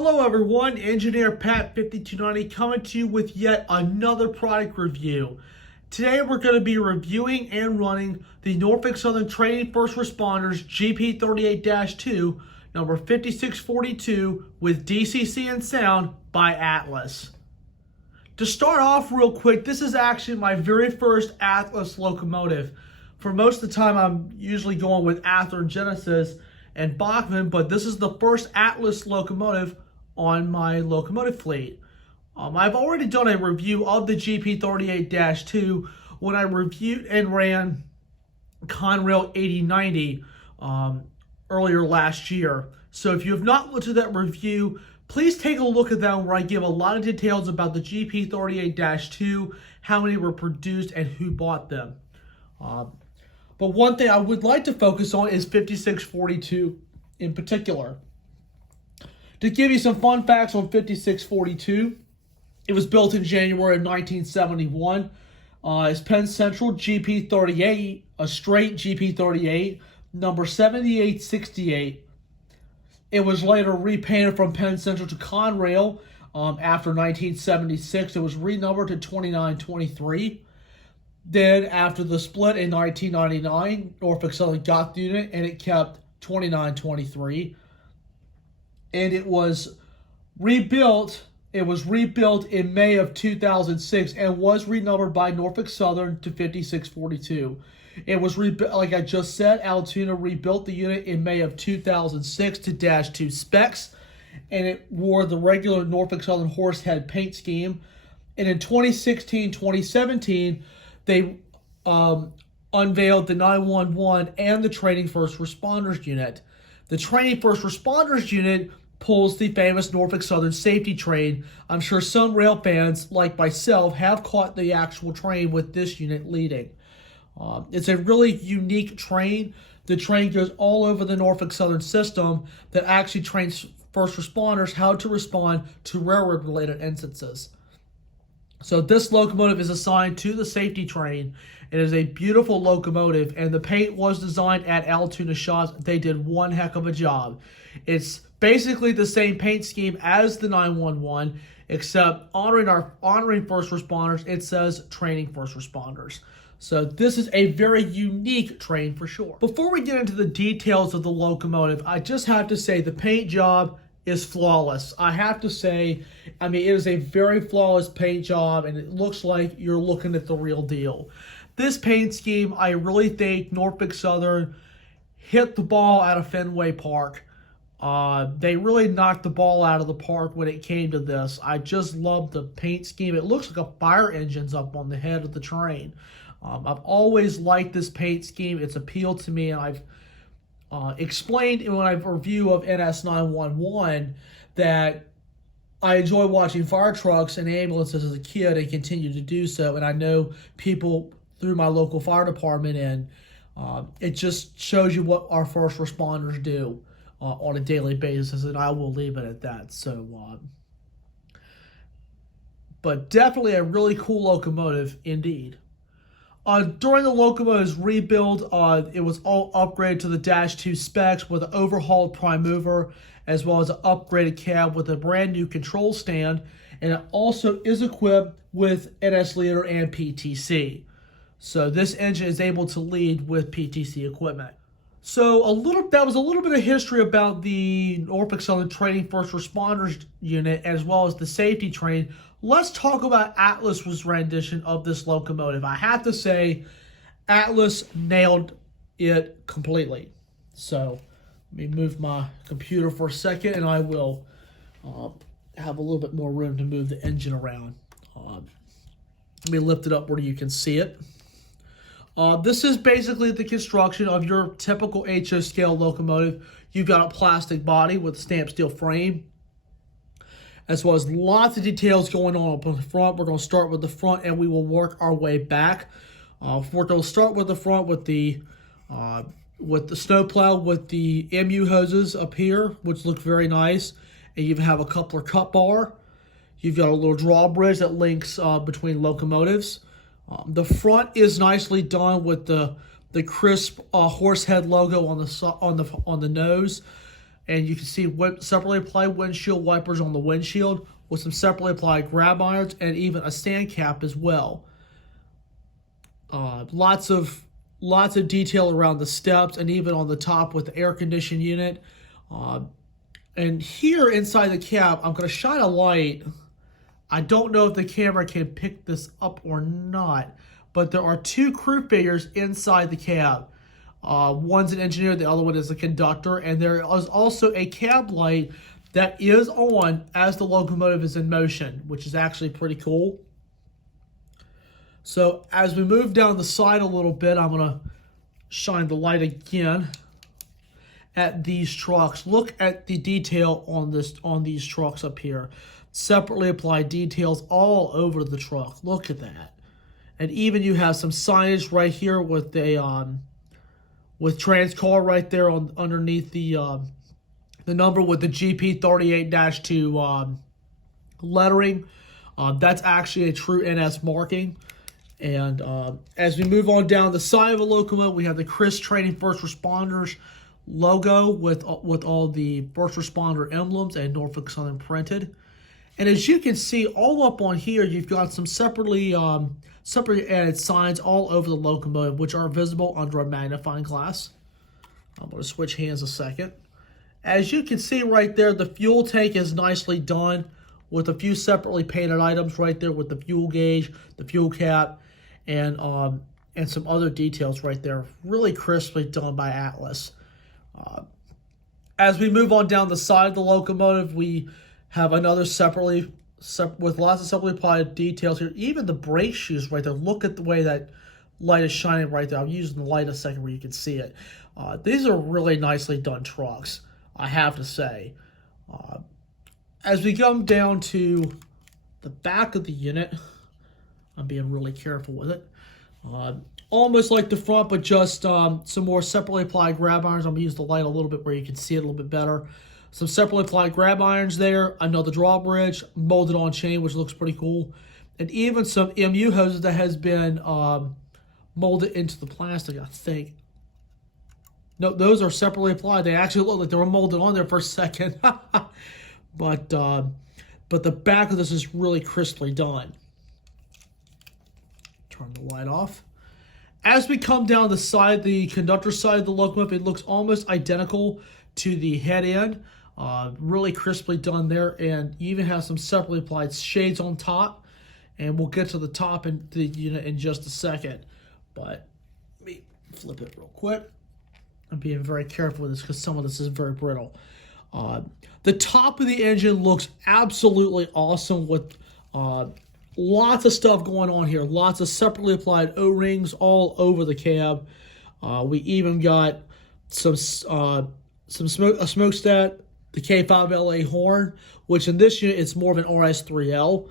Hello everyone, Engineer Pat 5290 coming to you with yet another product review. Today we're going to be reviewing and running the Norfolk Southern Training First Responders GP38-2 number 5642 with DCC and sound by Atlas. To start off real quick, this is actually my very first Atlas locomotive. For most of the time I'm usually going with Ather and Genesis and Bachmann, but this is the first Atlas locomotive on my locomotive fleet. I've already done a review of the GP38-2 when I reviewed and ran Conrail 8090 earlier last year. So if you have not looked at that review, please take a look at that where I give a lot of details about the GP38-2, how many were produced, and who bought them. But one thing I would like to focus on is 5642 in particular. To give you some fun facts on 5642, it was built in January of 1971. It's Penn Central GP38, a straight GP38, number 7868. It was later repainted from Penn Central to Conrail after 1976. It was renumbered to 2923. Then, after the split in 1999, Norfolk Southern got the unit and it kept 2923. And it was rebuilt. It was rebuilt in May of 2006 and was renumbered by Norfolk Southern to 5642. It was rebuilt, like I just said, Altoona rebuilt the unit in May of 2006 to -2 specs, and it wore the regular Norfolk Southern horsehead paint scheme. And in 2016-2017, they unveiled the 911 and the Training First Responders unit. The Training First Responders unit pulls the famous Norfolk Southern safety train. I'm sure some rail fans, like myself, have caught the actual train with this unit leading. It's a really unique train. The train goes all over the Norfolk Southern system that actually trains first responders how to respond to railroad-related instances. So this locomotive is assigned to the safety train. It is a beautiful locomotive, and the paint was designed at Altoona Shops. They did one heck of a job. It's basically the same paint scheme as the 911, except honoring first responders, it says training first responders. So this is a very unique train for sure. Before we get into the details of the locomotive, I just have to say the paint job is flawless. I have to say, it is a very flawless paint job, and it looks like you're looking at the real deal. This paint scheme, I really think Norfolk Southern hit the ball out of Fenway Park. They really knocked the ball out of the park when it came to this. I just love the paint scheme. It looks like a fire engine's up on the head of the train. I've always liked this paint scheme. It's appealed to me, and I've explained in my review of NS911 that I enjoy watching fire trucks and ambulances as a kid and continue to do so. And I know people through my local fire department, and it just shows you what our first responders do on a daily basis, and I will leave it at that. So, but definitely a really cool locomotive indeed. During the locomotive's rebuild, it was all upgraded to the -2 specs with an overhauled prime mover, as well as an upgraded cab with a brand new control stand, and it also is equipped with NS leader and PTC. So this engine is able to lead with PTC equipment. So that was a little bit of history about the Norfolk Southern Training First Responders unit as well as the safety train. Let's talk about Atlas's rendition of this locomotive. I have to say, Atlas nailed it completely. So let me move my computer for a second, and I will have a little bit more room to move the engine around. Let me lift it up where you can see it. This is basically the construction of your typical HO scale locomotive. You've got a plastic body with a stamped steel frame, as well as lots of details going on up on the front. We're going to start with the front, and we will work our way back. We're going to start with the front with the snowplow with the MU hoses up here, which look very nice. And you have a coupler cut bar. You've got a little drawbridge that links between locomotives. The front is nicely done with the crisp horsehead logo on the nose, And you can see separately applied windshield wipers on the windshield with some separately applied grab irons and even a stand cap as well. Lots of detail around the steps and even on the top with the air conditioning unit. And here inside the cab, I'm going to shine a light. I don't know if the camera can pick this up or not, but there are two crew figures inside the cab. One's an engineer, the other one is a conductor, and there is also a cab light that is on as the locomotive is in motion, which is actually pretty cool. So as we move down the side a little bit, I'm going to shine the light again at these trucks. Look at the detail on these trucks up here. Separately applied details all over the truck. Look at that. And even you have some signage right here with a with Transcar right there on underneath the number with the GP38-2 lettering. That's actually a true NS marking. And as we move on down the side of the locomotive, we have the Chris Training First Responders logo with all the first responder emblems and Norfolk Southern printed. And as you can see, all up on here, you've got some separately added signs all over the locomotive, which are visible under a magnifying glass. I'm going to switch hands a second. As you can see right there, the fuel tank is nicely done with a few separately painted items right there with the fuel gauge, the fuel cap, and some other details right there. Really crisply done by Atlas. As we move on down the side of the locomotive, we have another with lots of separately applied details here. Even the brake shoes right there. Look at the way that light is shining right there. I'm using the light a second where you can see it. These are really nicely done trucks, I have to say. As we come down to the back of the unit, I'm being really careful with it. Almost like the front, but just some more separately applied grab irons. I'm going to use the light a little bit where you can see it a little bit better. Some separately applied grab irons there. Another drawbridge, molded on chain, which looks pretty cool. And even some MU hoses that has been molded into the plastic, I think. No, those are separately applied. They actually look like they were molded on there for a second. But the back of this is really crisply done. Turn the light off. As we come down the side, the conductor side of the locomotive, it looks almost identical to the head end. Really crisply done there, and you even have some separately applied shades on top. And we'll get to the top in the unit in just a second. But let me flip it real quick. I'm being very careful with this because some of this is very brittle. The top of the engine looks absolutely awesome with lots of stuff going on here. Lots of separately applied O-rings all over the cab. We even got a smokestack, the K5LA horn, which in this unit it's more of an RS3L.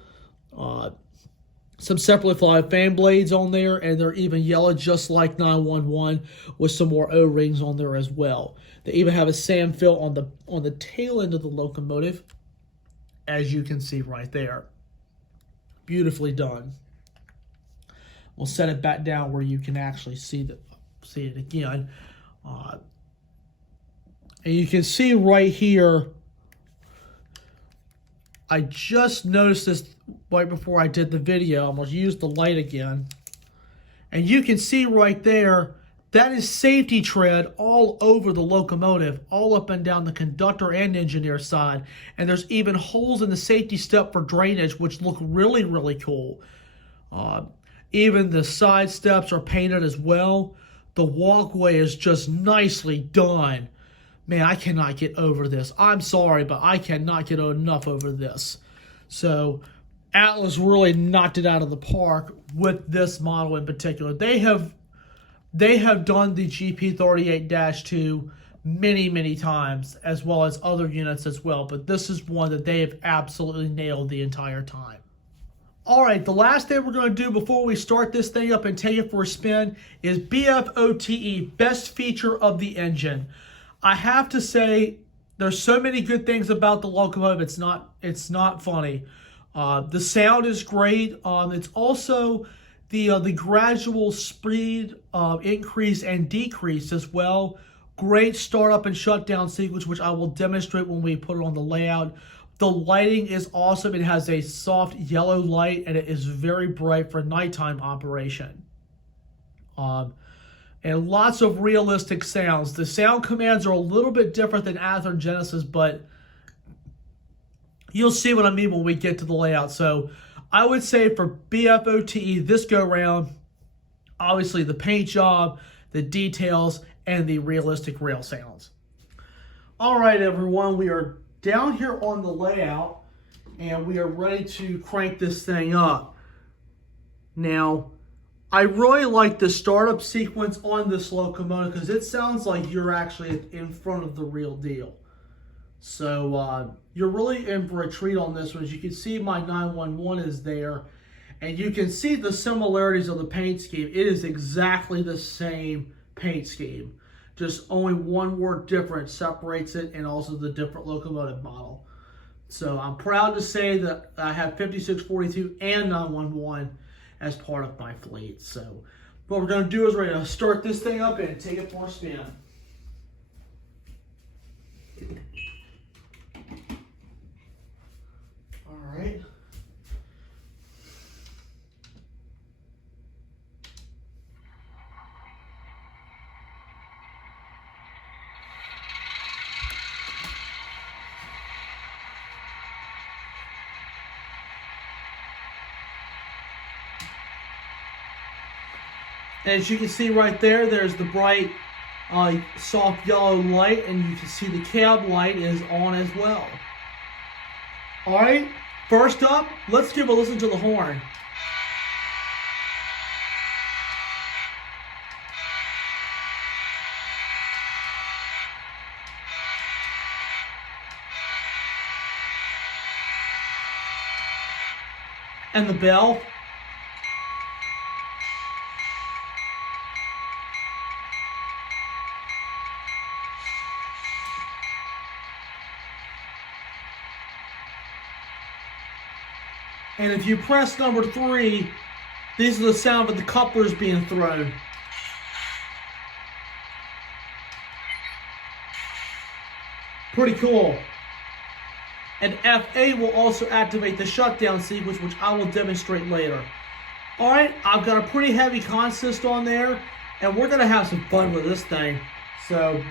Some separately applied fan blades on there, and they're even yellow just like 911 with some more O-rings on there as well. They even have a sand fill on the tail end of the locomotive, as you can see right there. Beautifully done. We'll set it back down where you can actually see it again. And you can see right here, I just noticed this right before I did the video. I'm going to use the light again. And you can see right there, that is safety tread all over the locomotive, all up and down the conductor and engineer side. And there's even holes in the safety step for drainage, which look really, really cool. Even the side steps are painted as well. The walkway is just nicely done. Man, I cannot get over this. I'm sorry, but I cannot get enough over this. So Atlas really knocked it out of the park with this model in particular. They have done the GP38-2 many, many times, as well as other units as well. But this is one that they have absolutely nailed the entire time. All right, the last thing we're going to do before we start this thing up and take it for a spin is BFOTE, best feature of the engine. I have to say, there's so many good things about the locomotive. It's not funny. The sound is great. It's also the gradual speed increase and decrease as well Great startup and shutdown sequence, which I will demonstrate when we put it on the layout. The lighting is awesome. It has a soft yellow light, and it is very bright for nighttime operation. And lots of realistic sounds. The sound commands are a little bit different than Athearn Genesis, but you'll see what I mean when we get to the layout. So I would say for BFOTE this go round, obviously the paint job, the details, and the realistic rail sounds. All right, everyone, we are down here on the layout, and we are ready to crank this thing up. Now, I really like the startup sequence on this locomotive because it sounds like you're actually in front of the real deal. So you're really in for a treat on this one. As you can see, my 911 is there, and you can see the similarities of the paint scheme. It is exactly the same paint scheme. Just only one word difference separates it, and also the different locomotive model. So I'm proud to say that I have 5642 and 911 as part of my fleet. So what we're going to do is we're going to start this thing up and take it for a spin. All right. And as you can see right there, there's the bright soft yellow light, and you can see the cab light is on as well. All right, first up, let's give a listen to the horn. And the bell. And if you press number 3, these are the sound of the couplers being thrown. Pretty cool. And F8 will also activate the shutdown sequence, which I will demonstrate later. Alright, I've got a pretty heavy consist on there, and we're going to have some fun with this thing. So,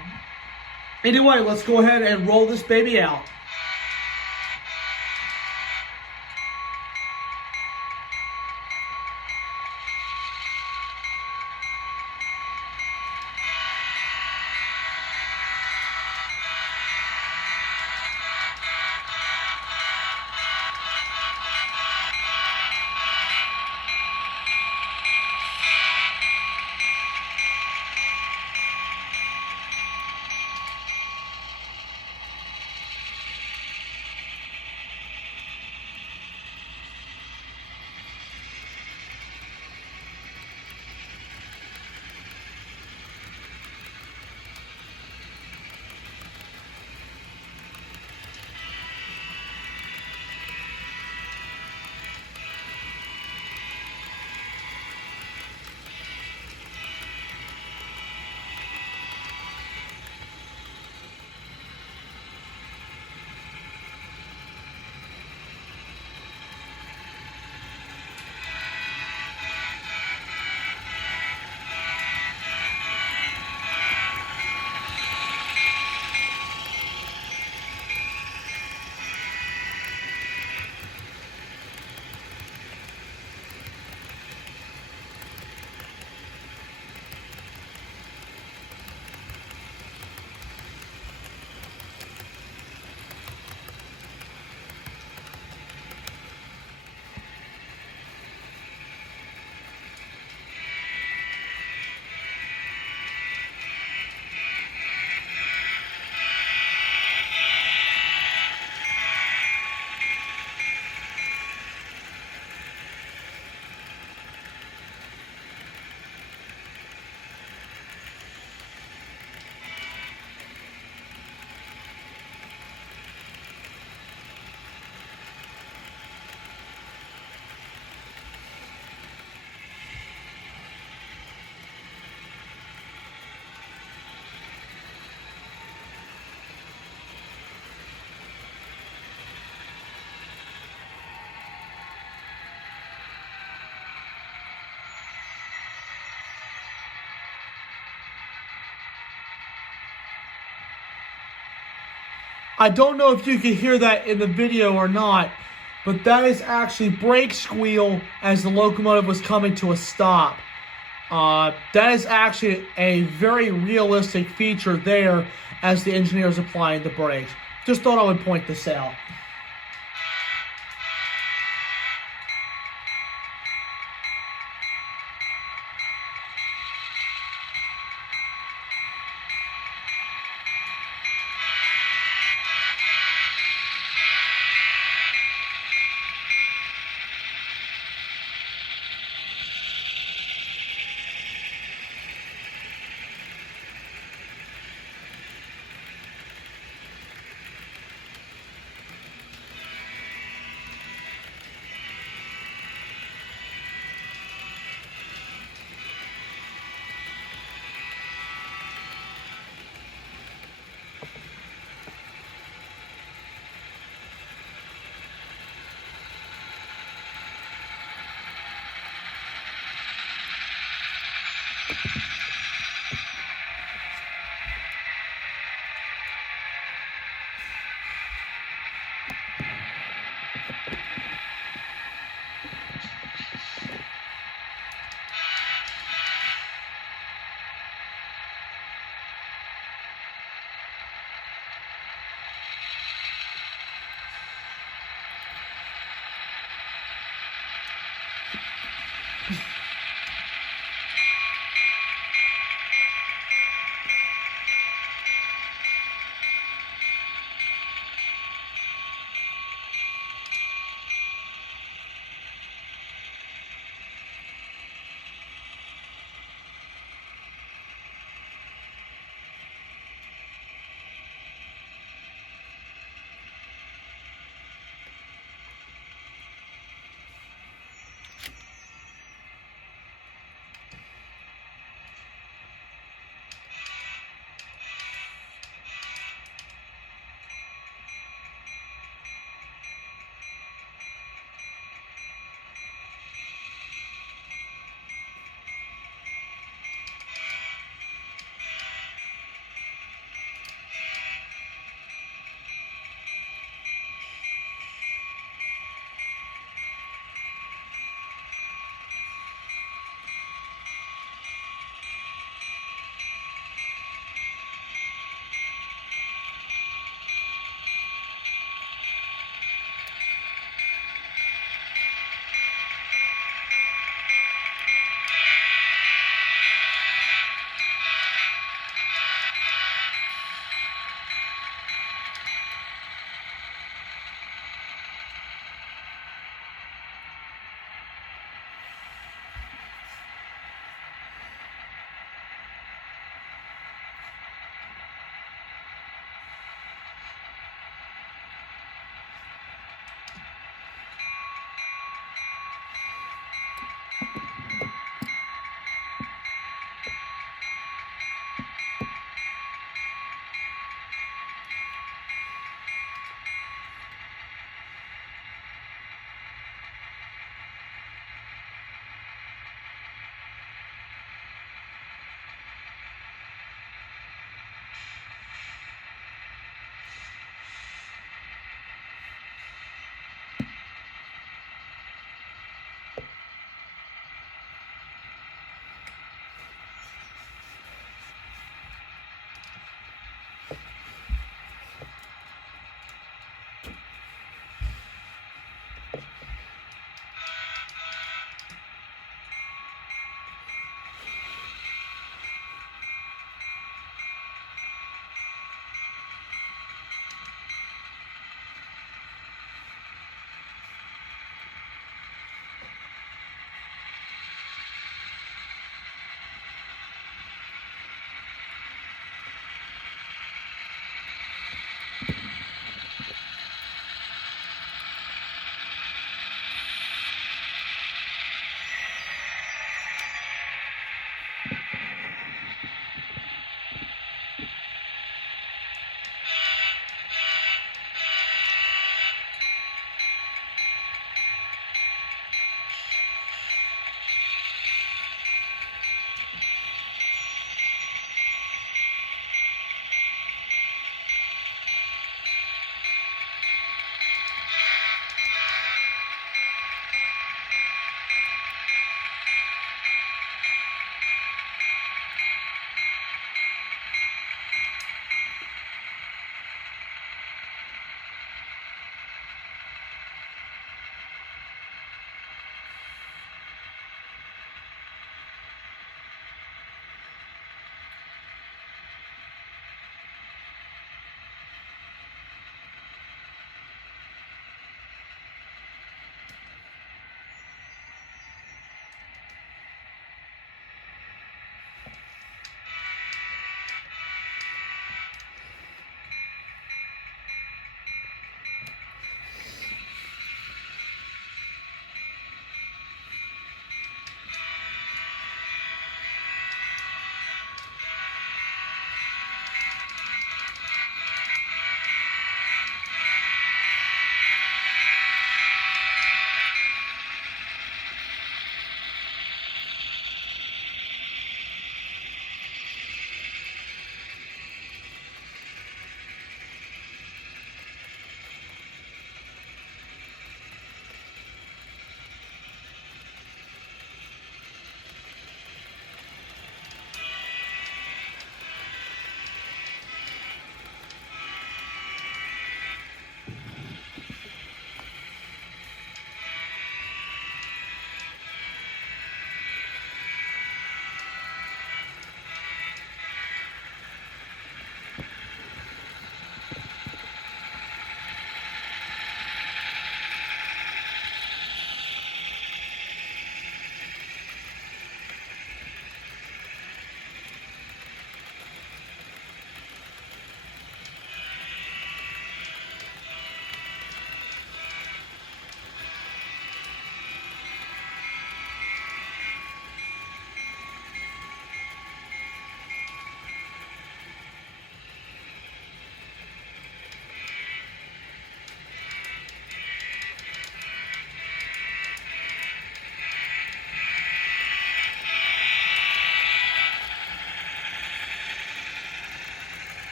anyway, let's go ahead and roll this baby out. I don't know if you can hear that in the video or not, but that is actually brake squeal as the locomotive was coming to a stop. That is actually a very realistic feature there as the engineer is applying the brakes. Just thought I would point this out.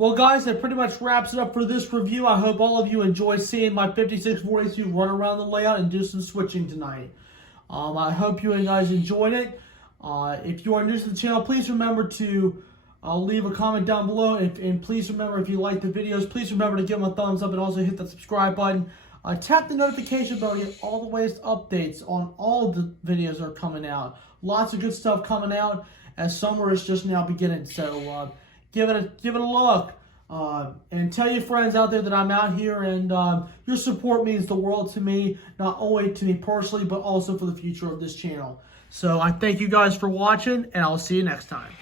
Well, guys, that pretty much wraps it up for this review. I hope all of you enjoy seeing my 5642 run around the layout and do some switching tonight. I hope you guys enjoyed it. If you are new to the channel, please remember to leave a comment down below. And please remember, if you like the videos, please remember to give them a thumbs up and also hit that subscribe button. Tap the notification bell to get all the latest updates on all of the videos that are coming out. Lots of good stuff coming out as summer is just now beginning. So give it a look. And tell your friends out there that I'm out here, and your support means the world to me, not only to me personally, but also for the future of this channel. So I thank you guys for watching, and I'll see you next time.